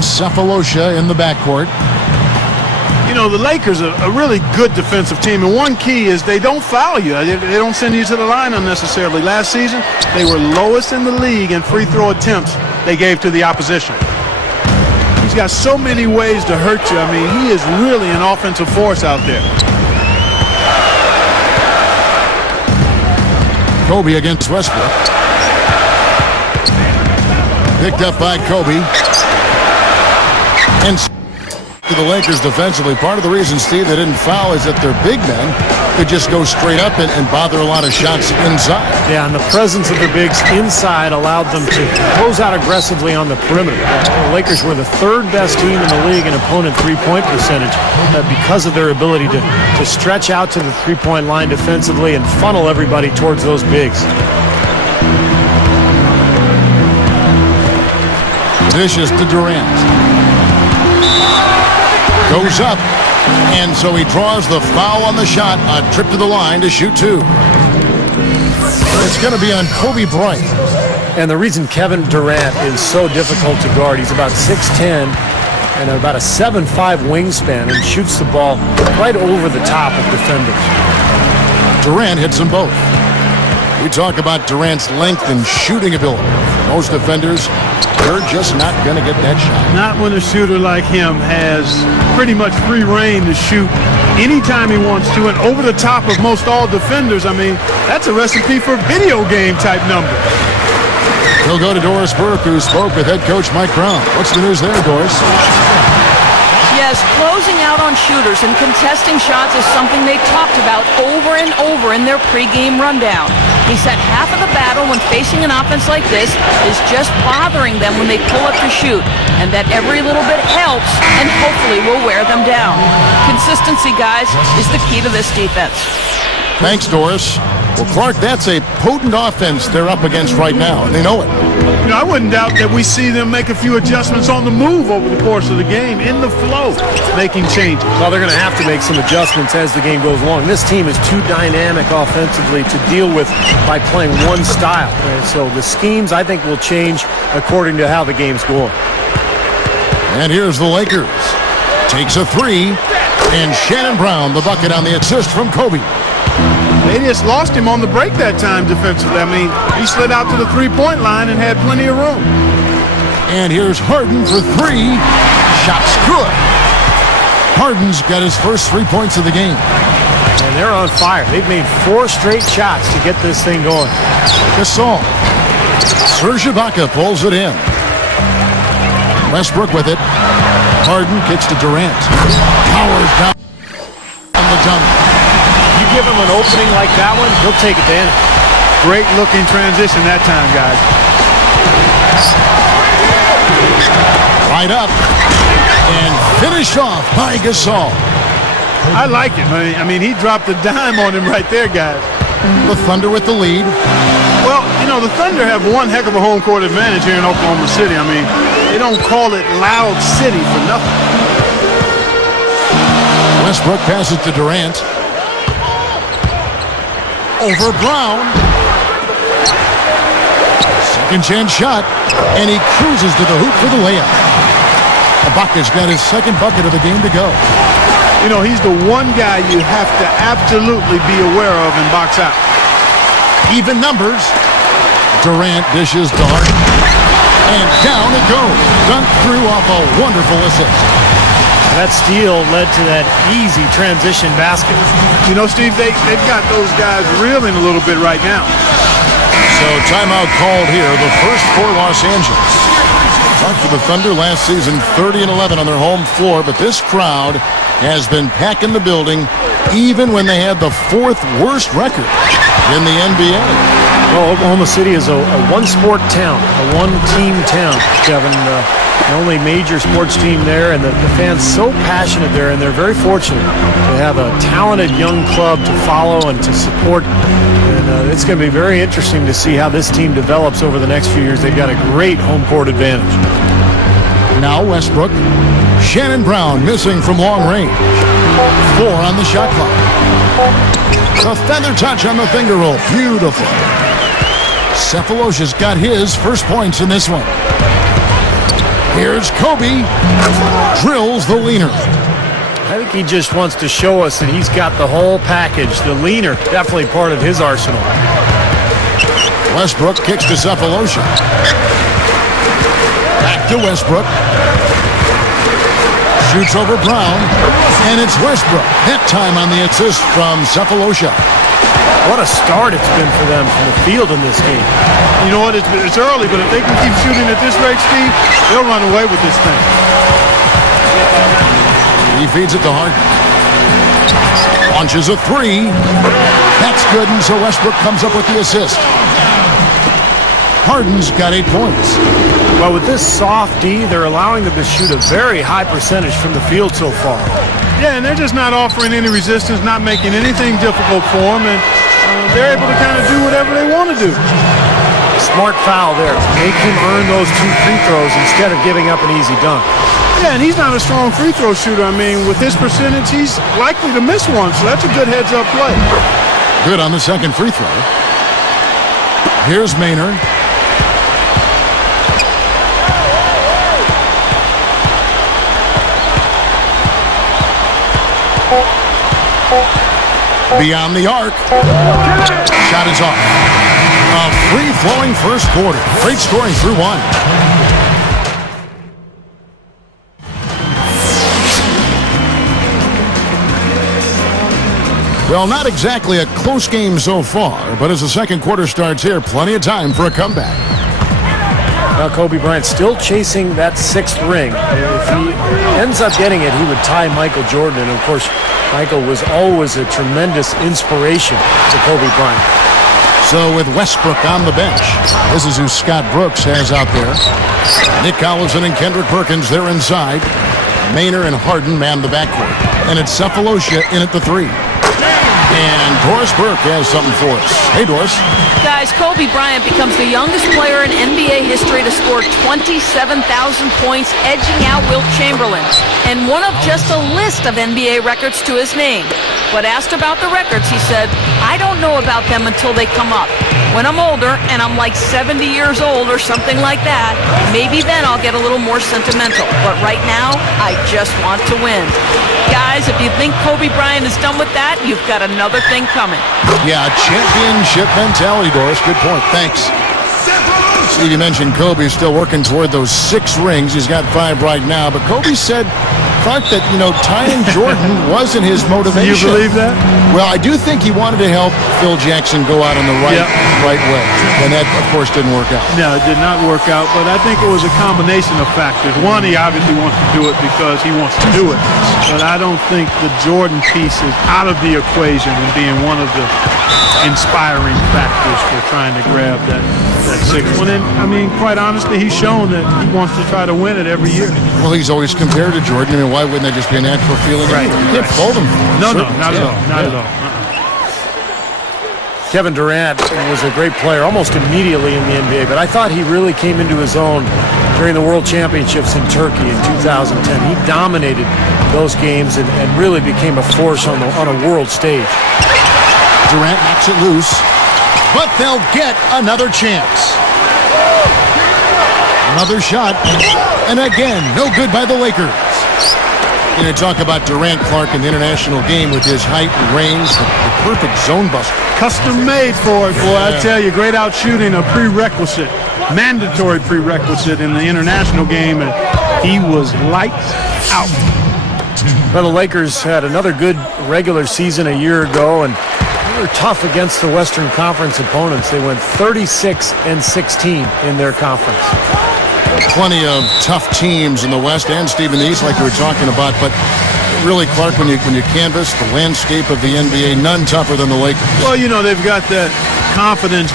Cephalosha in the backcourt. You know, the Lakers are a really good defensive team, and one key is they don't foul you. They don't send you to the line unnecessarily. Last season, they were lowest in the league in free throw attempts they gave to the opposition. He's got so many ways to hurt you. I mean, he is really an offensive force out there. Kobe against Westbrook. Picked up by Kobe. And to the Lakers defensively. Part of the reason, Steve, they didn't foul is that their big men could just go straight up and bother a lot of shots inside. Yeah, and the presence of their bigs inside allowed them to close out aggressively on the perimeter. The Lakers were the third best team in the league in opponent three-point percentage because of their ability to stretch out to the three-point line defensively and funnel everybody towards those bigs. Dishes to Durant. Goes up, and so he draws the foul on the shot. A trip to the line to shoot two. It's going to be on Kobe Bryant. And the reason Kevin Durant is so difficult to guard, he's about 6'10", and about a 7'5" wingspan, and shoots the ball right over the top of defenders. Durant hits them both. We talk about Durant's length and shooting ability. Most defenders, they're just not going to get that shot. Not when a shooter like him has pretty much free reign to shoot anytime he wants to and over the top of most all defenders. I mean, that's a recipe for video game type number. He'll go to Doris Burke, who spoke with head coach Mike Brown. What's the news there, Doris? Yes, closing out on shooters and contesting shots is something they talked about over and over in their pregame rundown. He said half of the battle when facing an offense like this is just bothering them when they pull up to shoot, and that every little bit helps and hopefully will wear them down. Consistency, guys, is the key to this defense. Thanks, Doris. Well, Clark, that's a potent offense they're up against right now, and they know it. You know, I wouldn't doubt that we see them make a few adjustments on the move over the course of the game, in the flow, making changes. Well, they're going to have to make some adjustments as the game goes along. This team is too dynamic offensively to deal with by playing one style. And so the schemes, I think, will change according to how the game's going. And here's the Lakers. Takes a three, and Shannon Brown, the bucket on the assist from Kobe. They just lost him on the break that time defensively. I mean, he slid out to the three-point line and had plenty of room. And here's Harden for three. Shot's good. Harden's got his first 3 points of the game. And they're on fire. They've made 4 straight shots to get this thing going. Gasol. Serge Ibaka pulls it in. Westbrook with it. Harden kicks to Durant. Powers down on the dunk. You give him an opening like that one, he'll take advantage. Great looking transition that time, guys. Right up and finished off by Gasol. I like it. I mean, he dropped a dime on him right there, guys. The Thunder with the lead. Well, you know, the Thunder have one heck of a home court advantage here in Oklahoma City. I mean, they don't call it Loud City for nothing. Westbrook passes to Durant. Over Brown. Second chance shot, and he cruises to the hoop for the layup. Ibaka's got his second bucket of the game to go. You know, he's the one guy you have to absolutely be aware of and box out. Even numbers. Durant dishes to Harden. And down it goes. Dunked through off a wonderful assist. That steal led to that easy transition basket. You know, Steve, they've got those guys reeling a little bit right now. So timeout called here, the first for Los Angeles. Talked to the Thunder last season, 30-11 on their home floor, but this crowd has been packing the building even when they had the 4th worst record in the NBA. Well, Oklahoma City is a one-sport town, a one-team town, Kevin. The only major sports team there, and the fans so passionate there, and they're very fortunate to have a talented young club to follow and to support. And it's going to be very interesting to see how this team develops over the next few years. They've got a great home court advantage. Now Westbrook. Shannon Brown missing from long range. 4 on the shot clock. The feather touch on the finger roll. Beautiful. Cephalosha's got his first points in this one. Here's Kobe. Drills the leaner. I think he just wants to show us that he's got the whole package. The leaner, definitely part of his arsenal. Westbrook kicks to Cephalosha. Back to Westbrook. Shoots over Brown. And it's Westbrook. That time on the assist from Cephalosha. What a start it's been for them from the field in this game. You know what? It's early, but if they can keep shooting at this rate, Steve, they'll run away with this thing. He feeds it to Harden. Launches a three. That's good, and so Westbrook comes up with the assist. Harden's got 8 points. Well, with this soft D, they're allowing them to shoot a very high percentage from the field so far. Yeah, and they're just not offering any resistance, not making anything difficult for them, and they're able to kind of do whatever they want to do. Smart foul there. Make him earn those 2 free throws instead of giving up an easy dunk. Yeah, and he's not a strong free throw shooter. I mean, with his percentage, he's likely to miss one, so that's a good heads-up play. Good on the second free throw. Here's Maynard. Beyond the arc. Shot is off. A free-flowing first quarter. Great scoring through one. Well, not exactly a close game so far, but as the second quarter starts here, plenty of time for a comeback. Now Kobe Bryant still chasing that 6th ring. If he ends up getting it, he would tie Michael Jordan. And of course, Michael was always a tremendous inspiration to Kobe Bryant. So with Westbrook on the bench, this is who Scott Brooks has out there. Nick Collison and Kendrick Perkins, they're inside. Maynard and Harden man the backcourt. And it's Cephalosha in at the 3. And Doris Burke has something for us. Hey, Doris. Guys, Kobe Bryant becomes the youngest player in NBA history to score 27,000 points, edging out Wilt Chamberlain, and one of just a list of NBA records to his name. But asked about the records, he said, "I don't know about them until they come up. When I'm older and I'm like 70 years old or something like that, maybe then I'll get a little more sentimental. But right now, I just want to win." Guys, if you think Kobe Bryant is done with that, you've got another thing coming. Yeah, championship mentality, Doris. Good point. Thanks. Steve, you mentioned Kobe's still working toward those 6 rings. He's got 5 right now. But Kobe said, Clark, that, tying Jordan wasn't his motivation. You believe that? Well, I do think he wanted to help Phil Jackson go out in the right way. And that, of course, didn't work out. No, it did not work out, but I think it was a combination of factors. One, he obviously wants to do it because he wants to do it. But I don't think the Jordan piece is out of the equation and being one of the inspiring factors for trying to grab that 6th one. And, I mean, quite honestly, he's shown that he wants to try to win it every year. Well, he's always compared to Jordan. I mean, why wouldn't that just be a natural feeling? Right. You can't fault him. No, not at all. Not at all. Kevin Durant was a great player almost immediately in the NBA, but I thought he really came into his own during the World Championships in Turkey in 2010. He dominated those games and really became a force on a world stage. Durant knocks it loose, but they'll get another chance. Another shot, and again, no good by the Lakers. Talk about Durant, Clark, in the international game with his height and range, the perfect zone buster. Custom made for it, boy. I tell you, great out shooting, a prerequisite, mandatory prerequisite in the international game, and he was lights out. Well, the Lakers had another good regular season a year ago, and they were tough against the Western Conference opponents. They went 36-16 in their conference. Plenty of tough teams in the West and Steve in the East, like we were talking about. But really, Clark, when you canvass the landscape of the NBA, none tougher than the Lakers. Well, they've got that confidence